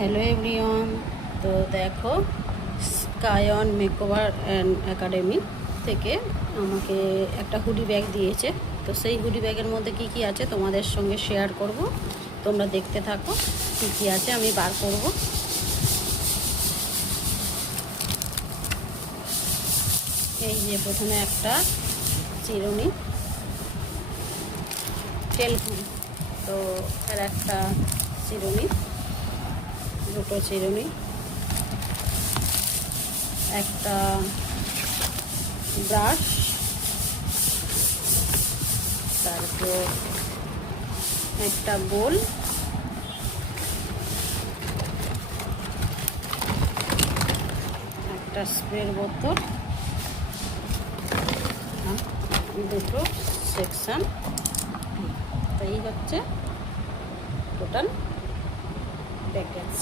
Hello everyone. তো দেখো, স্কায়ন makeover and academy থেকে আমাকে একটা হুডি ব্যাগ দিয়েছে। তো সেই হুডি ব্যাগের মধ্যে কি কি আছে তোমাদের সঙ্গে শেয়ার করব। তোমরা দেখতে থাকো কি কি আছে, আমি বার করব। এই যে প্রথমে একটা চিরুনি, টেলফোন, তো আর একটা চিরুনি, দুটো চিরুনি, একটা ব্রাশ, তারপর একটা বোল, একটা স্প্রের বোতল, দুটো সেকশন। তো এই হচ্ছে টোটাল প্যাকেজ।